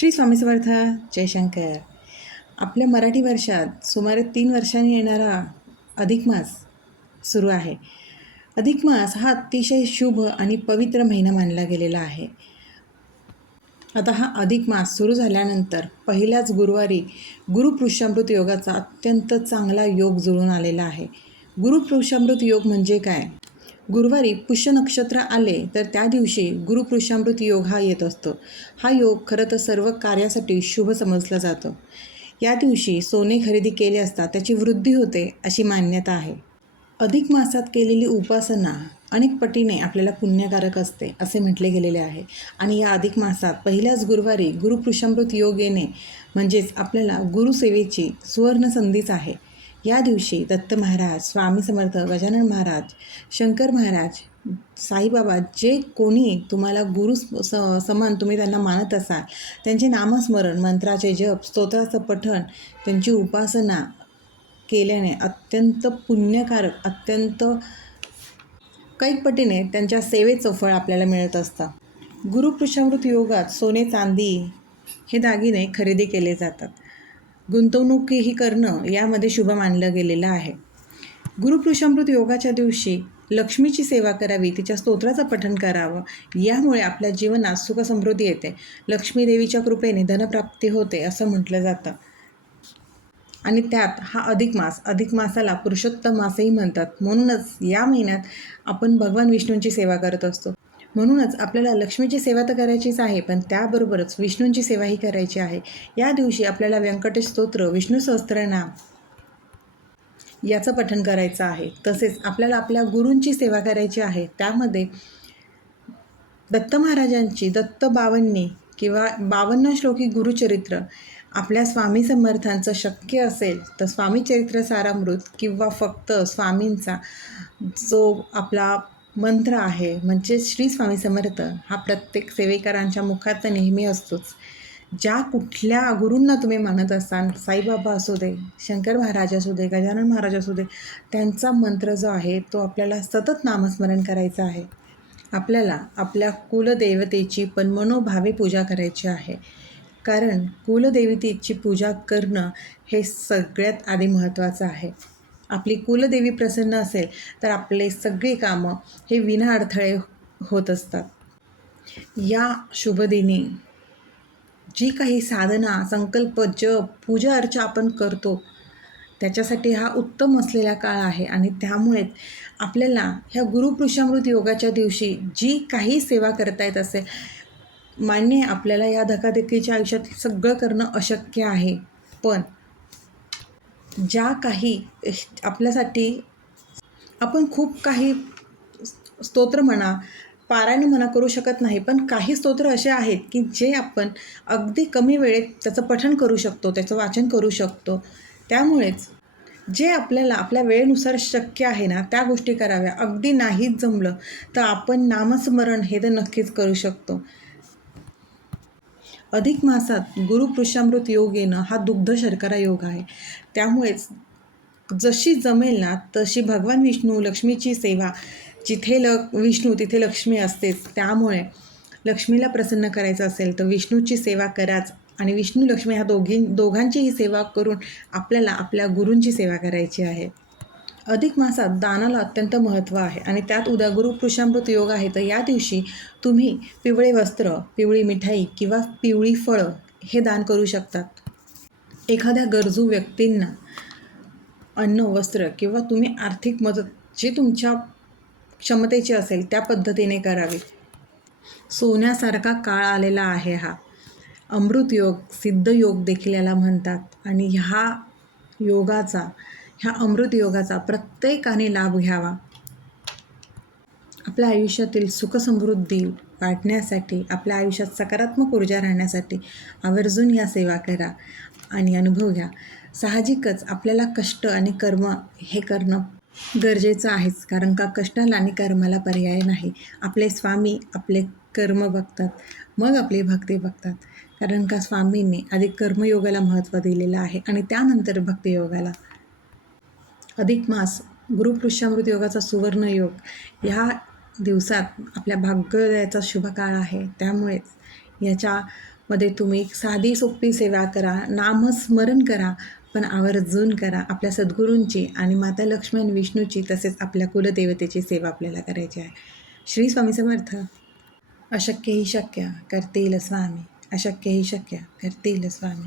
श्री स्वामी समर्थ. जयशंकर. आपल्या मराठी वर्षात सुमारे 3 वर्षांनी येणारा अधिक मास सुरू आहे. अधिक मास हा अतिशय शुभ आणि पवित्र महिना मानला गेलेला आहे. आता हा अधिक मास सुरू झाल्यानंतर पहिल्याच गुरुवारी गुरुपुरुषामृत योगाचा अत्यंत चांगला योग जुळून आलेला आहे. गुरुपुरुषामृत योग म्हणजे काय? गुरुवारी पुष्य नक्षत्र आले तर त्या दिवशी गुरुपुरुषामृत योग हा येत असतो. हा योग खरं तर सर्व कार्यासाठी शुभ समजला जातो. या दिवशी सोने खरेदी केले असता त्याची वृद्धी होते अशी मान्यता आहे. अधिक मासात केलेली उपासना अनेक पटीने आपल्याला पुण्यकारक असते असे म्हटले गेलेले आहे. आणि या अधिक मासात पहिल्याच गुरुवारी गुरुपुरुषामृत योग येणे म्हणजेच आपल्याला गुरुसेवेची सुवर्ण संधीच आहे. या दिवशी दत्त महाराज, स्वामी समर्थ, गजानन महाराज, शंकर महाराज, साईबाबा जे कोणी तुम्हाला गुरु समान तुम्ही त्यांना मानत असाल त्यांचे नामस्मरण, मंत्राचे जप, स्तोत्राचं पठण, त्यांची उपासना केल्याने अत्यंत पुण्यकारक, अत्यंत कैक पटीने त्यांच्या सेवेचं फळ आपल्याला मिळत असतं. गुरुपुरुषामृत योगात सोने, चांदी हे दागिने खरेदी केले जातात. गुंतवणूकही करणं यामध्ये शुभ मानलं गेलेलं आहे. गुरुपुरुषामृत योगाच्या दिवशी लक्ष्मीची सेवा करावी, तिच्या स्तोत्राचं पठण करावं. यामुळे आपल्या जीवनात सुखसमृद्धी येते. लक्ष्मी देवीच्या कृपेने धनप्राप्ती होते असं म्हटलं जातं. आणि त्यात हा अधिक मासाला पुरुषोत्तम मासही म्हणतात. म्हणूनच या महिन्यात आपण भगवान विष्णूंची सेवा करत असतो. म्हणूनच आपल्याला लक्ष्मीची सेवा तर करायचीच आहे, पण त्याबरोबरच विष्णूंची सेवाही करायची आहे. या दिवशी आपल्याला व्यंकटेश स्तोत्र, विष्णू सहस्त्रनाम याचं पठण करायचं आहे. तसेच आपल्याला आपल्या गुरूंची सेवा करायची आहे. त्यामध्ये दत्त महाराजांची दत्त 52 किंवा 52 श्लोकी गुरुचरित्र, आपल्या स्वामी समर्थांचं शक्य असेल तर स्वामी चरित्र सारामृत किंवा फक्त स्वामींचा जो आपला मंत्र आहे म्हणजे श्री स्वामी समर्थ हा प्रत्येक सेवेकरांच्या मुखात नेहमी असतोच. ज्या कुठल्या गुरूंना तुम्ही मानत असाल, साईबाबा असू दे, शंकर महाराज असू दे, गजानन महाराज असू दे, त्यांचा मंत्र जो आहे तो आपल्याला सतत नामस्मरण करायचं आहे. आपल्याला आपल्या कुलदेवतेची पण मनोभावे पूजा करायची आहे. कारण कुलदेवतेची पूजा करणं हे सगळ्यात आधी महत्त्वाचं आहे. आपली कुलदेवी प्रसन्न असेल तर आपले सगळे कामं हे विना अडथळे होत असतात. या शुभदिनी जी काही साधना, संकल्प, जप, पूजा अर्चा आपण करतो त्याच्यासाठी हा उत्तम असलेला काळ आहे. आणि त्यामुळेच आपल्याला ह्या गुरुपुरुषामृत योगाच्या दिवशी जी काही सेवा करता येत असेल, मान्य आपल्याला या धकाधकीच्या आयुष्यात सगळं करणं अशक्य आहे, पण ज्या काही आपल्यासाठी आपण खूप काही स्तोत्र म्हणा, पारायण म्हणा करू शकत नाही, पण काही स्तोत्र असे आहेत की जे आपण अगदी कमी वेळेत त्याचं पठण करू शकतो, त्याचं वाचन करू शकतो. त्यामुळेच जे आपल्याला आपल्या वेळेनुसार शक्य आहे ना त्या गोष्टी कराव्या. अगदी नाहीच जमलं तर आपण नामस्मरण हे तर नक्कीच करू शकतो. अधिक मासात गुरुपुरुषामृत योग येणं हा दुग्ध शर्करा योग आहे. त्यामुळेच जशी जमेल ना तशी भगवान विष्णू, लक्ष्मीची सेवा, जिथे विष्णू तिथे लक्ष्मी असतेच. त्यामुळे लक्ष्मीला प्रसन्न करायचं असेल तर विष्णूची सेवा कराच. आणि विष्णू लक्ष्मी ह्या दोघांचीही सेवा करून आपल्याला आपल्या गुरूंची सेवा करायची आहे. अधिक मासात दानाला अत्यंत महत्त्व आहे आणि त्यात उद्या गुरुपुरुषामृत योग आहे. तर या दिवशी तुम्ही पिवळे वस्त्र, पिवळी मिठाई किंवा पिवळी फळं हे दान करू शकतात. एखाद्या गरजू व्यक्तींना अन्न, वस्त्र किंवा तुम्ही आर्थिक मदत जे तुमच्या क्षमतेची असेल त्या पद्धतीने करावी. सोन्यासारखा काळ आलेला आहे हा. अमृत योग, सिद्ध योग देखील याला म्हणतात. आणि ह्या अमृत योगाचा प्रत्येकाने लाभ घ्यावा. आपल्या आयुष्यातील सुखसमृद्धी वाढण्यासाठी, आपल्या आयुष्यात सकारात्मक ऊर्जा राहण्यासाठी आवर्जून या सेवा करा आणि अनुभव घ्या. साहजिकच आपल्याला कष्ट आणि कर्म हे करणं गरजेचं आहेच, कारण का कष्टाला आणि कर्माला पर्याय नाही. आपले स्वामी आपले कर्म बघतात, मग आपली भक्ती बघतात. कारण का स्वामींनी आधी कर्मयोगाला महत्त्व दिलेलं आहे आणि त्यानंतर भक्तियोगाला. अधिक मास गुरुपुरुषामृत योगाचा सुवर्ण योग, ह्या दिवसात आपल्या भाग्योदयाचा शुभ काळ आहे. त्यामुळेच याच्या मध्ये तुम्ही साधी सोपी सेवा करा, नामस्मरण करा, पण आवर्जून करा. आपल्या सद्गुरूंची आणि माता लक्ष्मी आणि विष्णूची तसेच आपल्या कुलदेवतेची सेवा आपल्याला करायची आहे. श्री स्वामी समर्थ. अशक्य ही शक्य करतील स्वामी, अशक्य ही शक्य करतील स्वामी.